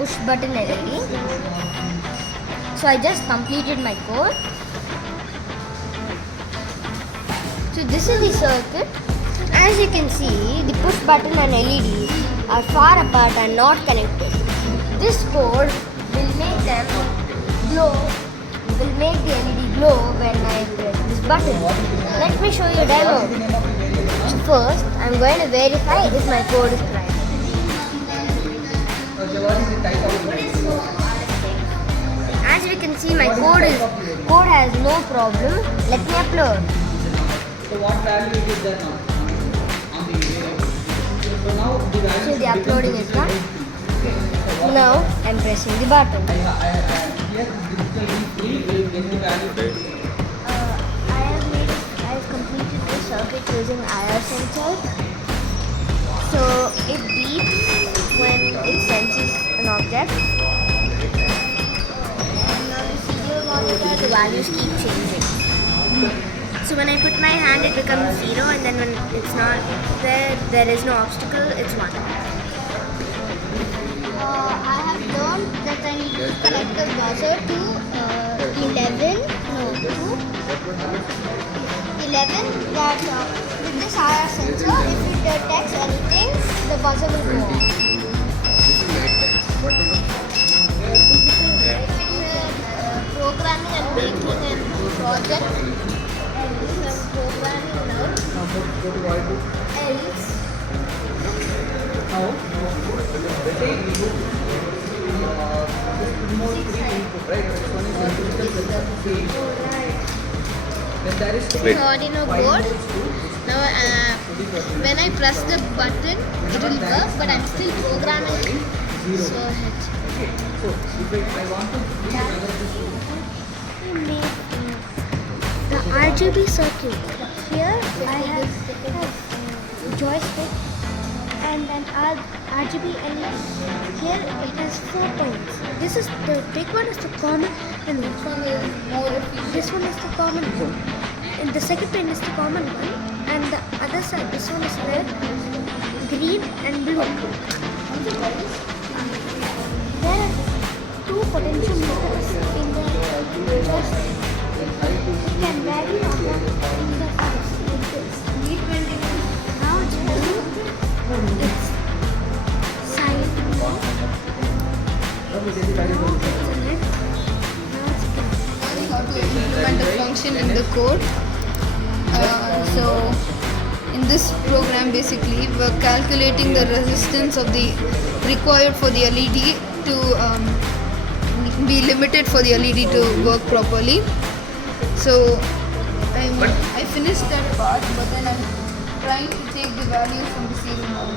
push button LED. So I just completed my code. So this is the circuit. As you can see, the push button and LED are far apart and not connected. This code will make them glow, will make the LED glow when I press this button. Let me show you a demo. So first, I'm going to verify if my code is correct. As you can see, my code has no problem. Let me upload. So what value it is there now? So now the value. So the uploading is done. Now I'm pressing the button. Here digitally will get the value. I have completed the circuit using IR sensor. So it beeps when it senses an object. And now the serial monitor, the values keep changing. So when I put my hand, it becomes 0, and then when it's not there is no obstacle, it's 1. I have learned that I need to connect the buzzer to 11 that with this IR sensor, if it detects anything, the buzzer will go off. Programming and making a project and some programming now. Else. Arduino board. Now when I press the button, it will work, but I'm still programming it. So the RGB circuit. Here I have joystick and then RGB LED. Here it has 4 points. This is the big one is the common and which one is more efficient? This one is the common one. And the second pin is the common one. And the other side, this one is red, green and blue. There are 2 potentiometers in the joystick. It can vary on the interface like this. Now it's blue. It's silent. Now it's red. Now it's green. How to implement the function in the code. So in this program basically we're calculating the resistance of the required for the LED to be limited for the LED to work properly. So I finished that part, but then I'm trying to take the values from the serial model.